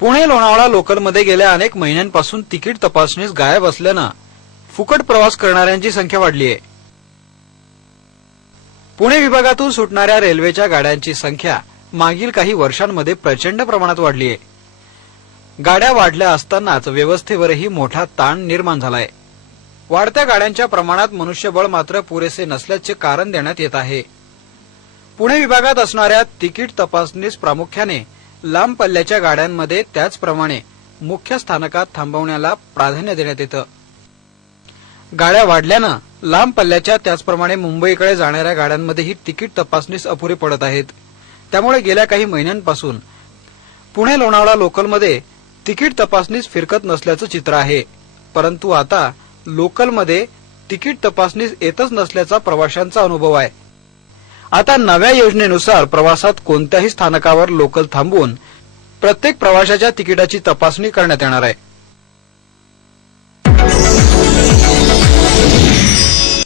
पुणे लोणावळा लोकलमध्ये गेल्या अनेक महिन्यांपासून तिकीट तपासणीस गायब असल्यानं फुकट प्रवास करणाऱ्यांची संख्या वाढली आहे पुणे विभागातून सुटणाऱ्या रेल्वेच्या गाड्यांची संख्या मागील काही वर्षांमध्ये प्रचंड प्रमाणात वाढली आहे गाड्या वाढल्या असतानाच व्यवस्थेवरही मोठा ताण निर्माण झालाय. वाढत्या गाड्यांच्या प्रमाणात मनुष्यबळ मात्र पुरेसे नसल्याचे कारण देण्यात येत आहे. पुणे विभागात असणाऱ्या तिकीट तपासणीस प्रामुख्याने लांब पल्ल्याच्या गाड्यांमध्ये त्याचप्रमाणे मुख्य स्थानकात थांबवण्याला प्राधान्य देण्यात येतं. गाड्या वाढल्यानं लांब पल्ल्याच्या त्याचप्रमाणे मुंबईकडे जाणाऱ्या गाड्यांमध्येही तिकीट तपासणीस अपुरे पडत आहेत. त्यामुळे गेल्या काही महिन्यांपासून पुणे लोणावळा लोकलमध्ये तिकीट तपासणीस फिरकत नसल्याचं चित्र आहे. परंतु आता लोकलमध्ये तिकीट तपासणीस येतच नसल्याचा प्रवाशांचा अनुभव आहे. आता नव्या योजनेनुसार प्रवासात कोणत्याही स्थानकावर लोकल थांबवून प्रत्येक प्रवाशाच्या तिकिटाची तपासणी करण्यात येणार आहे.